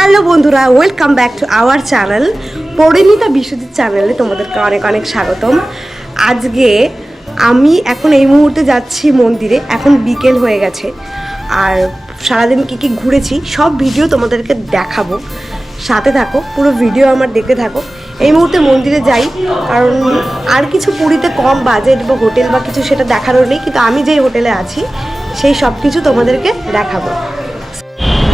Hello বন্ধুরা, welcome back to our channel Parineeta Biswajit চ্যানেলে তোমাদেরকে অনেক অনেক স্বাগতম। আজকে আমি এখন এই মুহূর্তে যাচ্ছি মন্দিরে। এখন বিকেল হয়ে গেছে আর সারাদিন কী কী ঘুরেছি সব ভিডিও তোমাদেরকে দেখাবো। সাথে থাকো, পুরো ভিডিও আমার দেখতে থাকো। এই মুহূর্তে মন্দিরে যাই, কারণ আর কিছু পুরীতে কম বাজেট বা হোটেল বা কিছু সেটা দেখারও নেই, কিন্তু আমি যেই হোটেলে আছি সেই সব কিছু তোমাদেরকে দেখাবো।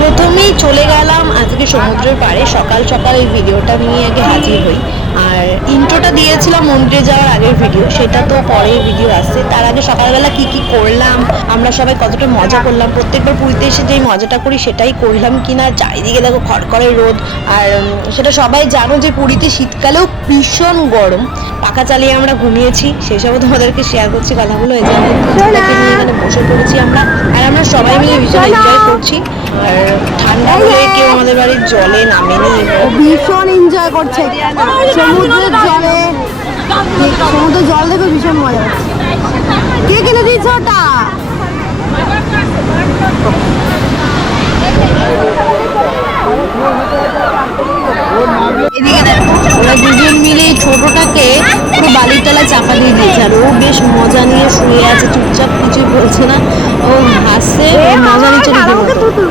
প্রথমেই চলে গেলাম আজকে সমুদ্রের পাড়ে। সকাল সকাল এই ভিডিওটা নিয়ে আগে হাজির হই। আর ইন্ট্রোটা দিয়েছিলাম মন্দিরে যাওয়ার আগের ভিডিও, সেটা তো পরের ভিডিও আসছে। তার আগে সকালবেলা কি কি করলাম, আমরা সবাই কতটা মজা করলাম, প্রত্যেকবার পুরীতে এসে যেই মজাটা করি সেটাই করলাম কিনা। চারিদিকে দেখো খড়খড়ে রোদ, আর সেটা সবাই জানো যে পুরীতে শীতকালেও ভীষণ গরম। পাখা চালিয়ে আমরা ঘুমিয়েছি, সেসবও তোমাদেরকে শেয়ার করছি কথাগুলো। এই যে এখানে বসে পড়েছি আমরা, আর আমরা সবাই মিলে ভীষণ এনজয় করছি। আর ঠান্ডা হলে কেউ আমাদের বাড়ির জলে নামেনি, ভীষণ এনজয় করছে সমুদ্রের জলে। সমুদ্রের জল দেখে ভীষণ মজা হচ্ছে। কে কিনে দিয়েছে ওটা? এদিকে দেখো ওরা দুজন মিলে ছোটটাকে পুরো বালির তলায় চাপা দিয়ে দিয়েছে, আর ও বেশ মজা নিয়ে শুয়ে আছে চুপচাপ, কিছুই বলছে না। ও হাসছে, মজা নিচ্ছে রীতিমতো।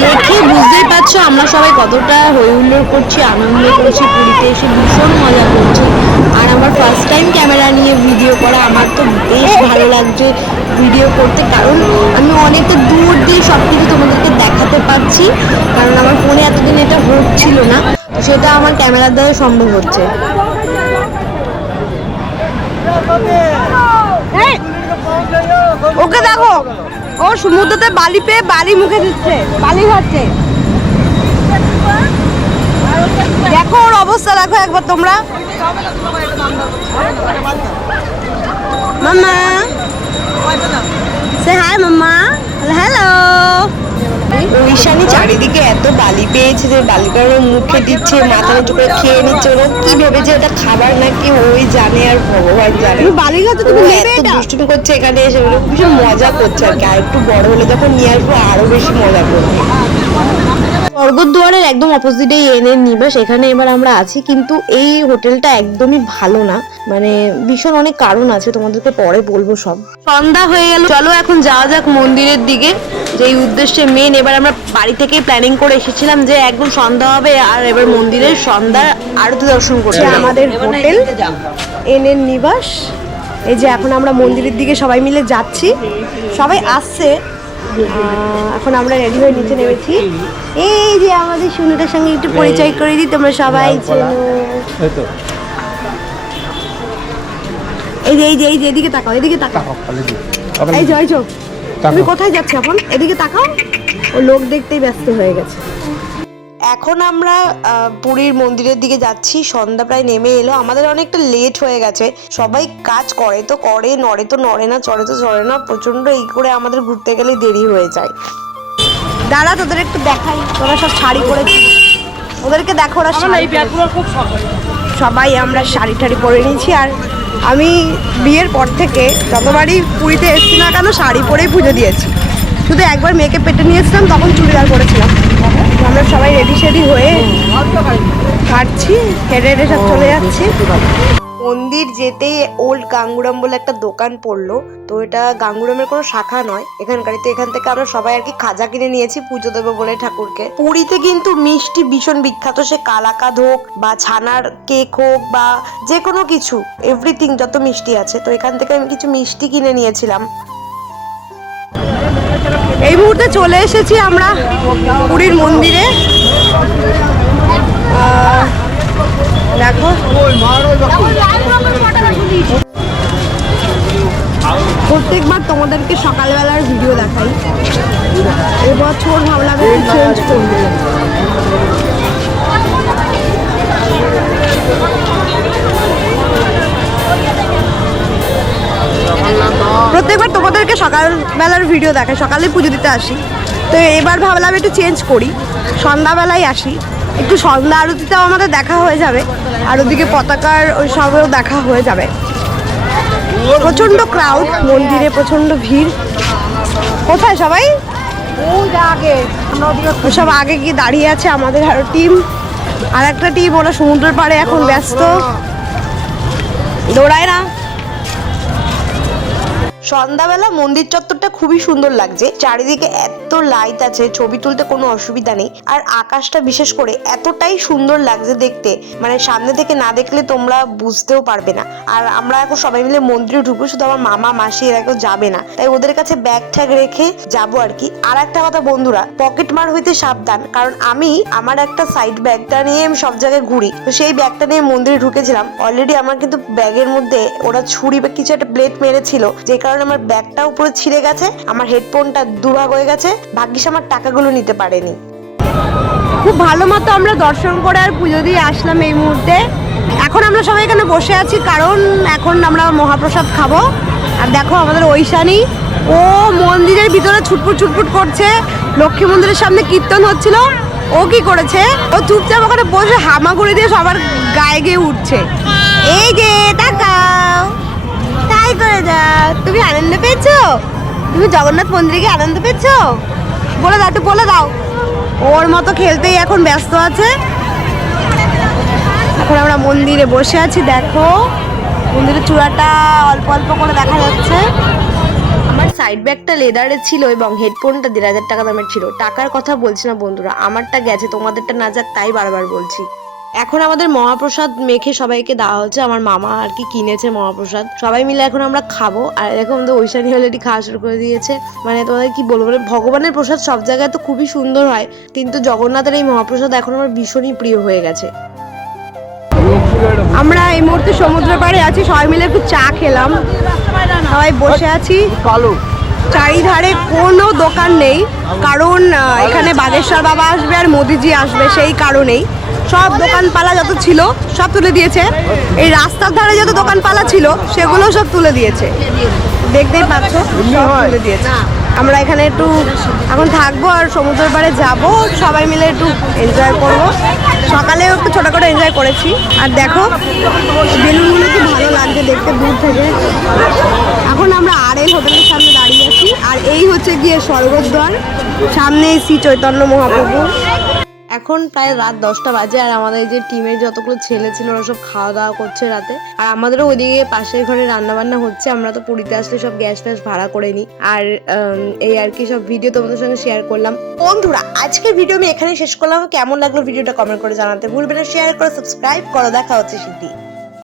দেখে বুঝতেই পারছো আমরা সবাই কতটা হই হুল্লোড় করছি, আনন্দ করছি, পুরীতে এসে ভীষণ মজা করছি। আর আমার ফার্স্ট টাইম ক্যামেরা নিয়ে ভিডিও করা, আমার তো বেশ ভালো লাগছে ভিডিও করতে, কারণ আমি অনেকটা দূর দিয়ে সব কিছু তোমাদেরকে দেখাতে পারছি, কারণ আমার ফোনে এতদিন এটা হচ্ছিল না, তো সেটা আমার ক্যামেরার দ্বারা সম্ভব হচ্ছে। ওকে দেখো, ও সমুদ্রতে বালি পেয়ে বালি মুখে দিচ্ছে, বালি খাচ্ছে। দেখো ওর অবস্থা, দেখো একবার তোমরা। মাম্মা সে হাই, মাম্মা হ্যালো। ঈশানী চারিদিকে এত বালি পেয়েছে যে বালিটা ওর মুখে দিচ্ছে, মাথা নিচু করে খেয়ে নিচ্ছে। ওরা কি ভেবেছে এটা খাবার নাকি ওই জানে, আর ভগবান জানে। বালি খাচ্ছে, তুমি নেবে এত এটা? দুষ্টুমি করছে এখানে এসে, ওরা ভীষণ মজা করছে আর কি। আর একটু বড় হলে যখন নিয়ে আসবো আরো বেশি মজা করবে। স্বর্গদ্বারের একদম অপোজিটেই এনের নিবাস, এখানে এবার আমরা আছি। কিন্তু এই হোটেলটা একদমই ভালো না, মানে ভীষণ অনেক কারণ আছে, তোমাদেরকে পরে বলবো সব। সন্ধ্যা হয়ে গেল, চলো এখন যাওয়া যাক মন্দিরের দিকে, যেই উদ্দেশ্যে মেন। এবার আমরা বাড়ি থেকেই প্ল্যানিং করে এসেছিলাম যে একদম সন্ধ্যা হবে আর এবার মন্দিরের সন্ধ্যার আরতি দর্শন করতে আমাদের হোটেল এনের নিবাস। এই যে এখন আমরা মন্দিরের দিকে সবাই মিলে যাচ্ছি, সবাই আসছে। এখন আমরা রেডি হয়ে নিচে নেমেছি। এই যে আমাদের সুনুটার সঙ্গে একটু পরিচয় করে দিই, তোমরা সবাই চেনো। এই যে এই যে এই যে এদিকে তাকাও, এদিকে তাকাও। এই যে তুমি কোথায় যাচ্ছ এখন? এদিকে তাকাও। ও লোক দেখতেই ব্যস্ত হয়ে গেছে। এখন আমরা পুরীর মন্দিরের দিকে যাচ্ছি। সন্ধ্যা প্রায় নেমে এলো, আমাদের অনেকটা লেট হয়ে গেছে। সবাই কাজ করে তো করে, নড়ে তো নড়ে না, চড়ে তো চড়ে না, প্রচন্ড এই করে আমাদের ঘুরতে গেলে দেরি হয়ে যায়। দাঁড়া তোদের একটু দেখাই, তোরা সব শাড়ি পরেছি, ওদেরকে দেখো ওরা সবাই আমরা শাড়ি টাড়ি পরে নিয়েছি। আর আমি বিয়ের পর থেকে যতবারই পুরীতে এসেছি না কেন শাড়ি পরেই পুজো দিয়েছি। শুধু একবার মেয়েকে পেটে নিয়েছিলাম, তখন চুড়িদার পরেছিলাম। আমরা সবাই রেডি সেডি হয়ে হাঁটছি, হেঁটে হেঁটে সব চলে যাচ্ছি। মন্দির যেতেই ওল্ড গাঙ্গুরাম বলে একটা দোকান পড়লো, তো এটা গাঙ্গুরামের কোনো শাখা নয় এখানকার। তো এখান থেকে আমরা সবাই আর কি খাজা কিনে নিয়েছি পুজো দেবো বলে ঠাকুরকে। পুরীতে কিন্তু মিষ্টি ভীষণ বিখ্যাত, সে কালাকাঁদ হোক বা ছানার কেক হোক বা যে কোনো কিছু, এভরিথিং যত মিষ্টি আছে। তো এখান থেকে আমি কিছু মিষ্টি কিনে নিয়েছিলাম। এই মুহূর্তে চলে এসেছি আমরা পুরীর মন্দিরে। দেখো প্রত্যেকবার তোমাদেরকে সকালবেলার ভিডিও দেখাই, এবছর ভাবলাম চেঞ্জ করবো। প্রত্যেকবার তোমাদেরকে সকালবেলার ভিডিও দেখাই, সকালে পুজো দিতে আসি, তো এবার ভাবলাম একটু চেঞ্জ করি, সন্ধ্যাবেলায় আসি, একটু সন্ধ্যা আরতিটাও আমাদের দেখা হয়ে যাবে, আর ওদিকে পতাকার ওই সবেও দেখা হয়ে যাবে। প্রচণ্ড ক্রাউড মন্দিরে, প্রচণ্ড ভিড়। কোথায় সবাই? সব আগে গিয়ে দাঁড়িয়ে আছে আমাদের আরো টিম, আর একটা টিম ওরা সমুদ্রের পাড়ে এখন ব্যস্ত, দৌড়ায় না। সন্ধ্যাবেলা মন্দির চত্বরটা খুবই সুন্দর লাগছে, চারিদিকে এত লাইট আছে, ছবি তুলতে কোনো অসুবিধা নেই। আর আকাশটা বিশেষ করে এতটাই সুন্দর লাগছে দেখতে, মানে সামনে থেকে না দেখলে তোমরা বুঝতেও পারবে না। আর আমরা এখন সবাই মিলে মন্দিরে ঢুকবো, শুধু আমার মামা মাসি এরা কেউ যাবে না, তাই ওদের কাছে ব্যাগ ট্যাগ রেখে যাবো আর কি। আর একটা কথা বন্ধুরা, পকেট মার হইতে সাবধান, কারণ আমি আমার একটা সাইড ব্যাগটা নিয়ে আমি সব জায়গায় ঘুরি, তো সেই ব্যাগটা নিয়ে মন্দিরে ঢুকেছিলাম। অলরেডি আমার কিন্তু ব্যাগের মধ্যে ওরা ছুরি বা কিছু একটা প্লেট মেরেছিল, যে কারণে আমার ব্যাগটা উপরে ছিঁড়ে গেছে, আমার হেডফোনটা দুভাগ হয়ে গেছে, ভাগ্যিস আমার টাকাগুলো নিতে পারেনি। খুব ভালো মতো আমরা দর্শন করে আর পুজো দিয়ে আসলাম এই মুহূর্তে। এখন আমরা সবাই এখানে বসে আছি, কারণ এখন আমরা মহাপ্রসাদ খাবো। আর দেখো আমাদের ঐশানী, ও মন্দিরের ভিতরে ছুটপুট ছুটপুট করছে। লক্ষ্মী মন্দিরের সামনে কীর্তন হচ্ছিল, ও কি করেছে, ও চুপচাপ ওখানে বসে হামাগুড়ি দিয়ে সবার গায়ে গিয়ে উঠছে। এই যে তাকাও, তাই করে দাও। তুমি আনন্দ পেয়েছো? তুমি জগন্নাথ মন্দিরে গিয়ে আনন্দ পেয়েছো? বলে দাও, একটু বলে দাও। ওর মতো খেলতেই এখন ব্যস্ত আছে। এখন আমরা মন্দিরে বসে আছি, দেখো মন্দিরের চূড়াটা অল্প অল্প করে দেখা যাচ্ছে। আমার সাইড ব্যাগটা লেদারের ছিল এবং হেডফোনটা 1,500 টাকা দামের ছিল। টাকার কথা বলছি না বন্ধুরা, আমারটা গেছে, তোমাদেরটা না যাক তাই বারবার বলছি। এখন আমাদের মহাপ্রসাদ মেখে সবাইকে দেওয়া হচ্ছে, আমার মামা আর কি কিনেছে মহাপ্রসাদ, সবাই মিলে এখন আমরা খাবো। আর এরকম তো ঐশানী অলরেডি খাওয়া শুরু করে দিয়েছে। মানে তোমাদের কি বলবো, মানে ভগবানের প্রসাদ সব জায়গায় তো খুবই সুন্দর হয়, কিন্তু জগন্নাথের এই মহাপ্রসাদ এখন আমার ভীষণই প্রিয় হয়ে গেছে। আমরা এই মুহূর্তে সমুদ্র পাড়ে আছি, সবাই মিলে একটু চা খেলাম, সবাই বসে আছি। চারিধারে কোনো দোকান নেই, কারণ এখানে বাগেশ্বর বাবা আসবে আর মোদিজি আসবে, সেই কারণেই সব দোকানপালা যত ছিল সব তুলে দিয়েছে। এই রাস্তার ধারে যত দোকানপালা ছিল সেগুলো সব তুলে দিয়েছে, দেখতেই পাচ্ছ সব তুলে দিয়েছে। আমরা এখানে একটু এখন থাকবো আর সমুদ্রের পাড়ে যাব, সবাই মিলে একটু এনজয় করব। সকালেও একটু ছোটো করে এনজয় করেছি। আর দেখো বেলুনগুলো কি ভালো লাগছে দেখতে দূর থেকে। এখন আমরা আরএল হোটেলের সামনে দাঁড়িয়ে আছি, আর এই হচ্ছে গিয়ে স্বর্গদ্বার, সামনে শ্রী চৈতন্য মহাপ্রভু। এখন প্রায় রাত 10টা বাজে, আর আমাদের যে টিমের যতগুলো ছেলে ছিল ওরা সব খাওয়া দাওয়া করছে রাতে, আর আমাদেরও ওইদিকে পাশের ঘরে রান্না বান্না হচ্ছে। আমরা তো পুরীতে আসলে সব গ্যাস ফ্যাস ভাড়া করে নিই, আর এই আর কি সব ভিডিও তোমাদের সঙ্গে শেয়ার করলাম। বন্ধুরা আজকের ভিডিও আমি এখানে শেষ করলাম। কেমন লাগলো ভিডিওটা কমেন্ট করে জানাতে ভুলবে না, শেয়ার করো, সাবস্ক্রাইব করো। দেখা হচ্ছে শিগগিরই।